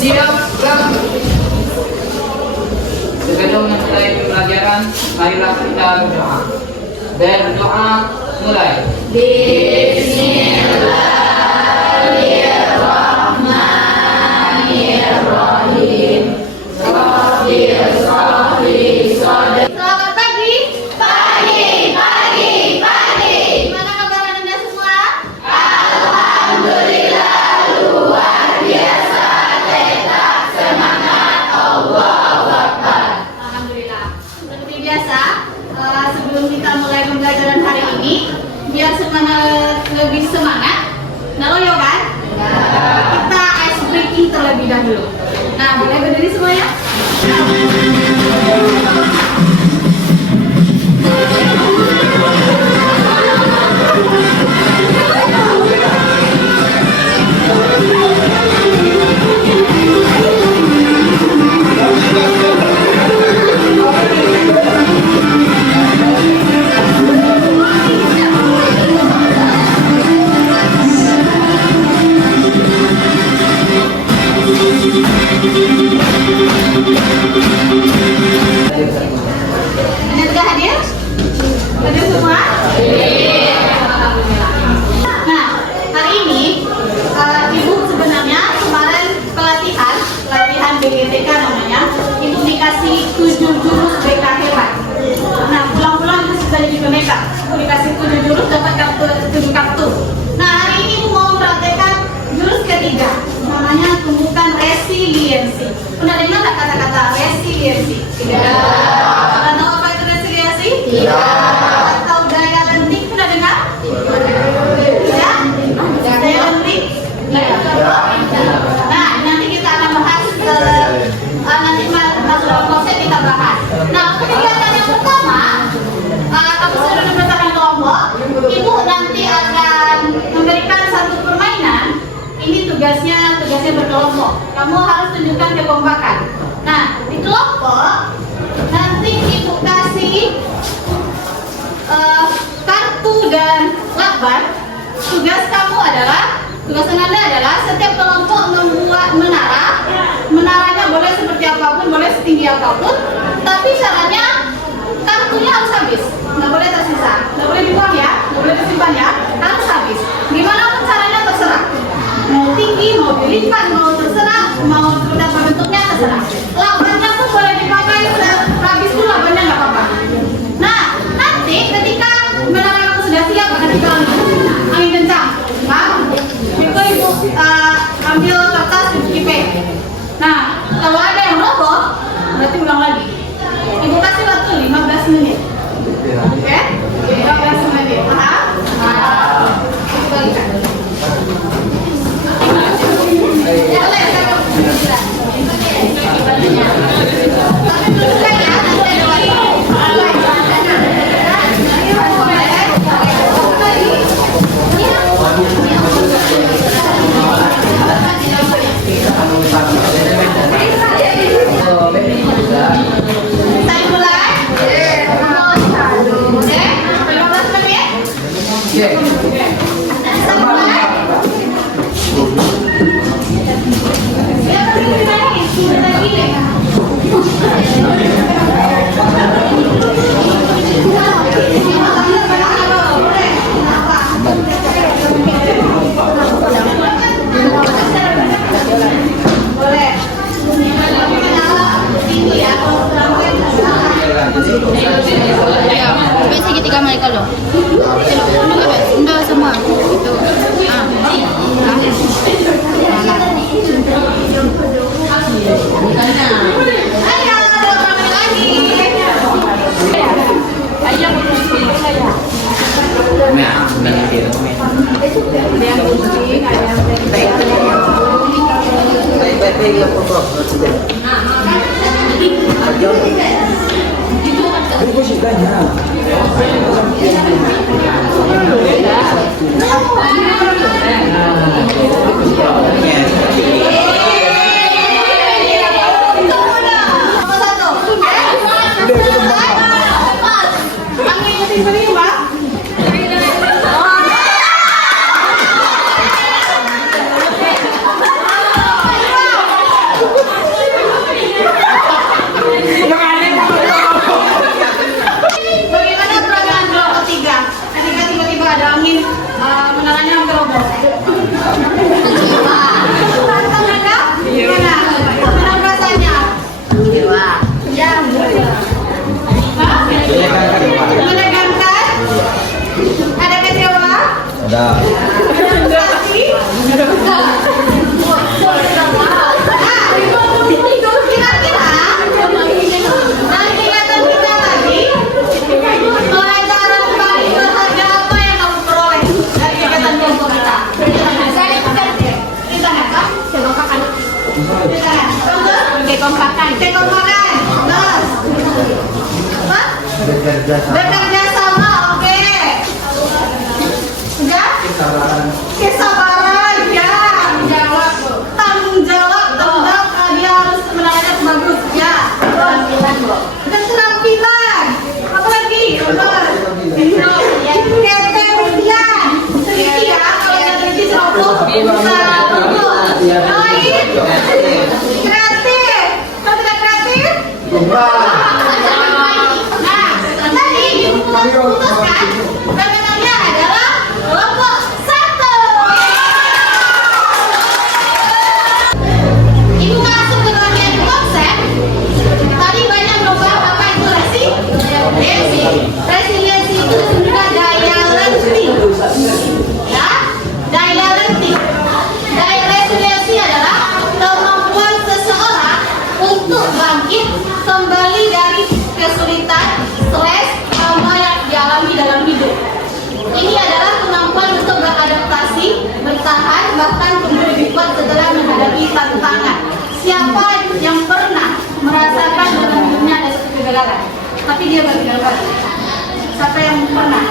Siap, gerak. Sebelum memulai pembelajaran, marilah kita berdoa. Berdoa, mulai. Bismillahirrahmanirrahim. Selamat pagi. Pagi. Gimana kabar Anda semua? Alhamdulillah luar biasa. Tetap semangat. Allahu Akbar. Alhamdulillah. Seperti biasa, sebelum kita mulai pembelajaran hari ini, biar lebih semangat. Nah, yo kan? Kita ice breaking terlebih dahulu. Nah, boleh berdiri semuanya? Anda sudah hadir? Hadir semua? Nah, hari ini Ibu sebenarnya kemarin pelatihan BGTK namanya, Ibu dikasih 7 jurus BK hebat. Nah, pulang-pulang itu sudah jadi boneka. Ibu dikasih 7 jurus, dapat 7 kartu. Nah, hari ini Ibu mau mempraktekkan jurus ketiga, namanya tumbuhkan resiliensi. Pernah dengar tak kata-kata resiliensi? Tidak. Pernah tahu apa itu resiliensi? Tidak. Atau daya lenting pernah dengar? Tidak. Daya lenting? Nah, nanti kita akan bahas nanti masuk dalam konsep kita bahas. Nah, kegiatan yang pertama, kamu sudah berdasarkan kelompok, Ibu nanti akan memberikan satu permainan. Ini tugasnya berkelompok. Kamu harus tunjukkan kekompakan. Nah, di kelompok nanti Ibu kasih kartu dan lakban. Tugas Anda adalah setiap kelompok membuat menara. Menaranya boleh seperti apapun, boleh setinggi apapun. Tapi syaratnya kartunya harus habis. Nggak boleh tersisa. Nggak boleh dibuang ya. Nggak boleh disimpan ya. Harus habis. Gimana pun caranya terserah. Mau tinggi, mau dilipat, mau terserah, mau seperti apa bentuknya terserah. Lakbannya pun boleh dipakai habis pun lakbannya nggak apa-apa. Nah, nanti ketika menara kamu sudah siap akan kita angin kencang, kan? Itu Ibu ambil kertas Ibu kipek. Nah, kalau ada yang roboh, berarti ulang lagi. Ibu kasih waktu 15 menit. Oke? 15 menit. Paham? Kita balikan. Saya mulai. 15 menit. Saya mulai. Segitiga mereka loh. Enggak semua. Itu. Kekompakan. Terus. Apa? Bekerja sama. Oke. Sudah? Kesabaran. Ya. Tanggung jawab. Dia harus menarik bagus. Ya. Keterampilan. Apa lagi? Ketelitian. Teliti ya. Kalau yang teliti seroboh bisa. Kreatif. Kalau tidak kreatif? Nah, tadi diputuskan pemenangnya adalah kelompok 1. Ibu masuk ke bagian konsep. Tadi banyak berubah apa itu resiliensi. Resiliensi itu sebenarnya daya lenting. Ya, daya lenting. Daya resiliensi adalah kemampuan seseorang untuk bangkit kembali dari kesulitan, stres, trauma yang dialami dalam hidup. Ini adalah kemampuan untuk beradaptasi, bertahan, bahkan lebih kuat setelah menghadapi tantangan. Siapa yang pernah merasakan dalam hidupnya ada suatu kegagalan, tapi dia bergagal? Siapa yang pernah?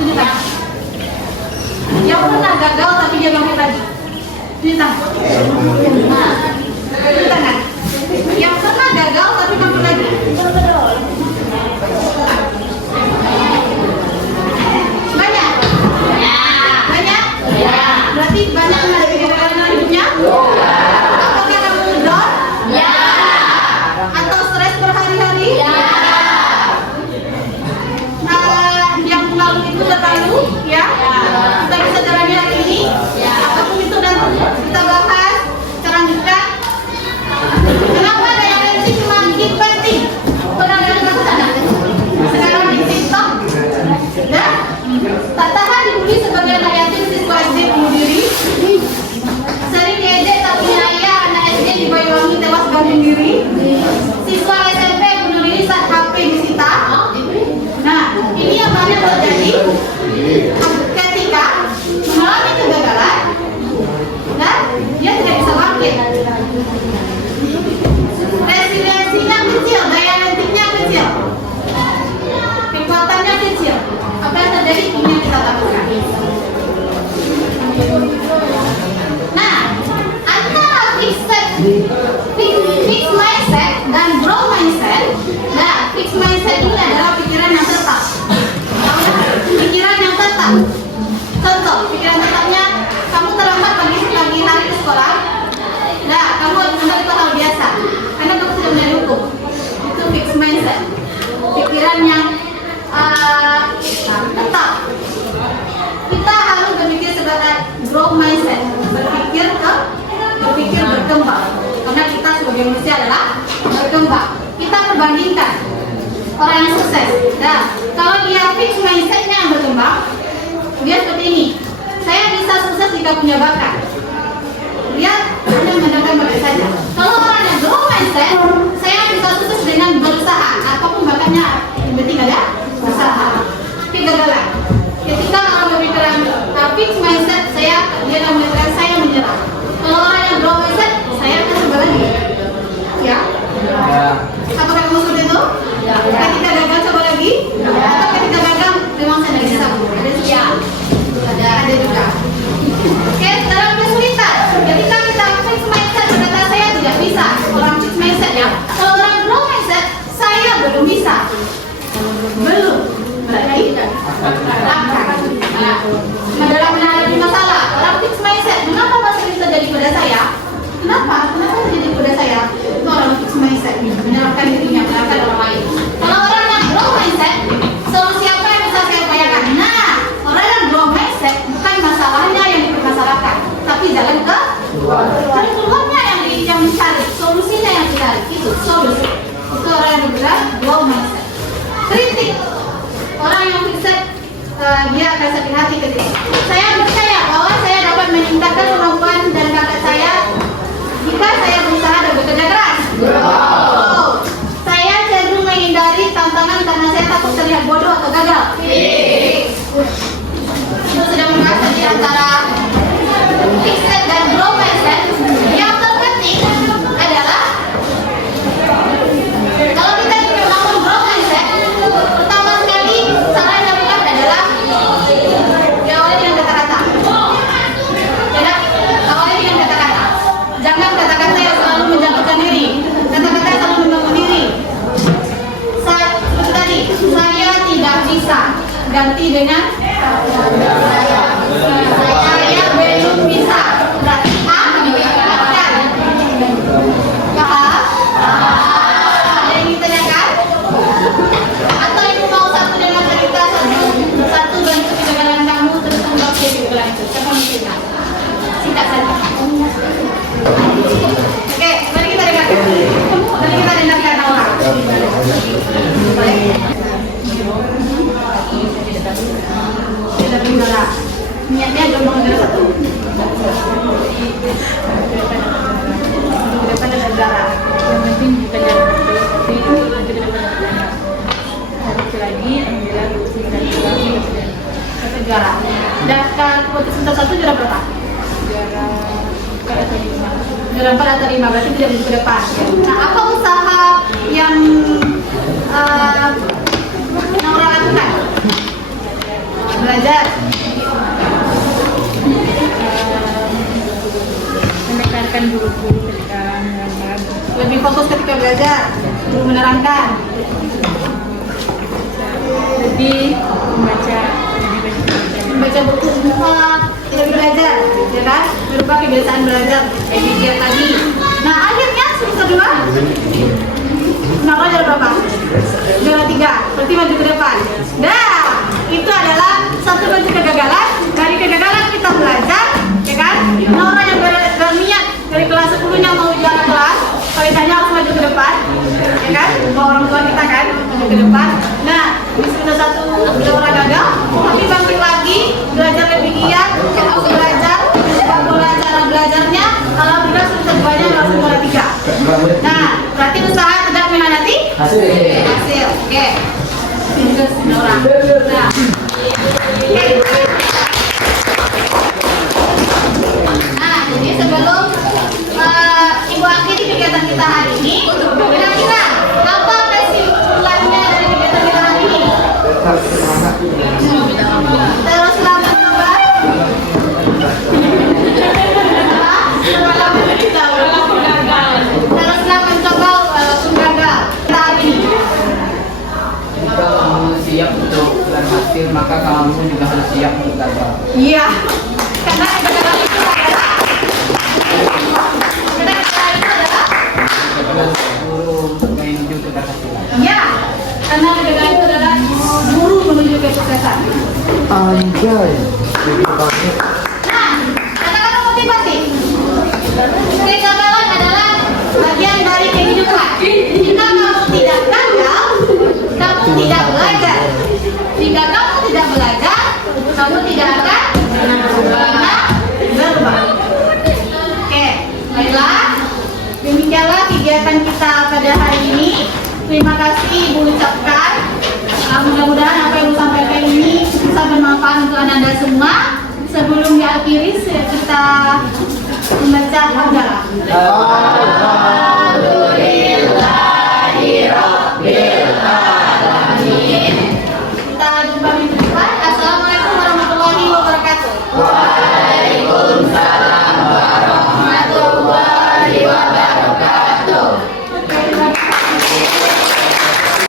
Tunjukkan. Yang pernah gagal tapi dia bangkit lagi. Tunjukkan. Nah, tunjukkan. Yang pernah gagal tapi bangkit lagi. Banyak? Banyak? Berarti banyak menghadapi kegagalan dalam hidupnya? Apakah kamu down? Atau stres berhari-hari? Yang lalu itu berlalu, ya? Kita bisa jalani hari ini? Apapun itu dan kita bahas, kita lanjutkan. Kenapa daya lenting semakin penting? Pernah dengar sana? Sekarang di TikTok, dan tak tahan dibully sebagai anak yatim, siswa SD bunuh diri. Sering diejek tak punya ayah, anak SD di Banyuwangi tewas gantung diri. Siswa SMP bunuh diri saat HP disita. Nah, ini yang banyak terjadi ketika mengalami kegagalan dan dia tidak bisa bangkit. Resiliensinya kecil, daya lentingnya kecil, kekuatannya kecil. Apa yang terjadi? Ini yang kita takutkan. Nah, antara fixed mindset dan growth mindset. Nah, fixed mindset ini adalah pikiran yang tetap. Pikiran yang tetap. Contoh, pikiran tetapnya kamu terlambat pagi hari ke sekolah. Nah, kamu harus menganggap itu hal biasa karena kamu sudah menjadi hukum. Itu fixed mindset. Pikiran yang tetap. Kita harus berpikir sebagai growth mindset. Berpikir berkembang. Karena kita sebagai manusia adalah berkembang. Kita perbandingkan orang yang sukses. Nah, kalau dia fixed mindsetnya yang berkembang, dia seperti ini. Saya bisa sukses jika punya bakat. Dia hanya mengandalkan bakat saja. Kalau orang yang growth mindset, saya bisa sukses dengan berusaha. Apapun bakatnya, yang penting ada usaha. Kegagalan. Ketika orang berpikiran fixed mindset, dia akan mengatakan saya menyerah. Kalau orang yang growth mindset, saya akan coba lagi. Ya. Apakah kamu seperti itu? Ketika gagal coba lagi? Atau ketika gagal memang saya tidak bisa? Ada juga. Oke, dalam kesulitan. Ketika kita fixed mindset berkata saya tidak bisa. Orang fixed mindset ya. Kalau orang growth mindset, saya belum bisa. Belum. Berarti dalam menghadapi masalah, orang fixed mindset, kenapa masalah ini terjadi pada saya? Kenapa terjadi pada saya? Itu orang fixed mindset, menyalahkan dirinya, menyalahkan orang lain. Kalau orang yang growth mindset, solusi apa yang bisa saya upayakan? Nah, orang yang growth mindset bukan masalahnya yang dipermasalahkan, tapi jalan keluarnya yang dicari, solusinya yang dicari. Itu solusi. Itu orang yang bergerak growth mindset. Kritik. Orang yang fixed dia akan sakit hati ketika saya percaya bahwa saya dapat meningkatkan kemampuan dan bakat saya jika saya berusaha dan bekerja keras. Saya cenderung menghindari tantangan karena saya takut terlihat bodoh atau gagal. Itu sudah membahas di antara fixed dan growth mindset. Yang terpenting ganti dengan saya belum bisa. Berarti A meninggalkan. Ada yang ditanyakan? Atau ibu mau satu dengan cerita satu bentuk kegagalan kamu terus tembak jadi kegagalan itu? Siapa mau cerita? Singkat saja. Oke, mari kita dengarkan. Mari kita dengarkan awal. Tidak bergala. Niatnya gelombang udara satu. Depan ada udara. Yang penting bukan jalan tapi itu ke depan harus lagi ambil singkat lagi Satu juara. Daftar putus satu juara berapa? Juara 4 atau 5 berarti tidak maju ke depan. Nah, apa usaha yang Naura lakukan? Belajar. menekankan guru-guru ketika mengajar, Lebih fokus ketika belajar. Guru menerangkan. lebih membaca Membaca buku semua. Tidak belajar, ya kan? Berupa kebiasaan belajar kayak dia tadi. Nah, akhirnya semester 2 Naura juara berapa? Juara 3, berarti maju ke depan. Nah, itu adalah satu bentuk kegagalan. Dari kegagalan kita belajar, ya kan? Naura yang berniat dari kelas 10-nya mau juara kelas, kaitannya harus maju ke depan, ya kan? Bawa orang tua kita kan maju ke depan. Nah, di sudah satu juara gagal, tapi bangkit lagi, belajar lebih giat, fokus belajar, pola cara belajarnya. Alhamdulillah semester 2-nya langsung juara 3. Nah, berarti usaha tidak mengkhianati hasil. Oke. Singkat Naura. Nah. Oke. Nah, jadi sebelum Ibu akhiri kegiatan kita hari ini, kira-kira apa kesimpulannya dari kegiatan kita hari ini? Teruslah mencoba. Teruslah mencoba walaupun gagal. Kita hari ini. Jika kamu siap untuk berhasil, maka kamu juga harus siap untuk gagal. Iya. Karena kegagalan itu adalah Guru untuk menuju keberhasilan. iya. Karena kegagalan itu adalah guru menuju kesuksesan. Anjay. Nah, kata-kata motivasi. Kegagalan adalah bagian dari kehidupan. Jika kamu tidak gagal, kamu tidak belajar. Jika kamu tidak belajar, kamu tidak akan pernah berubah. Oke, baiklah. Demikianlah kegiatan kita pada hari ini. Terima kasih Ibu ucapkan. Mudah-mudahan apa yang Ibu sampaikan ini bisa bermanfaat untuk Anda semua. Sebelum diakhiri, kita membaca hamdalah.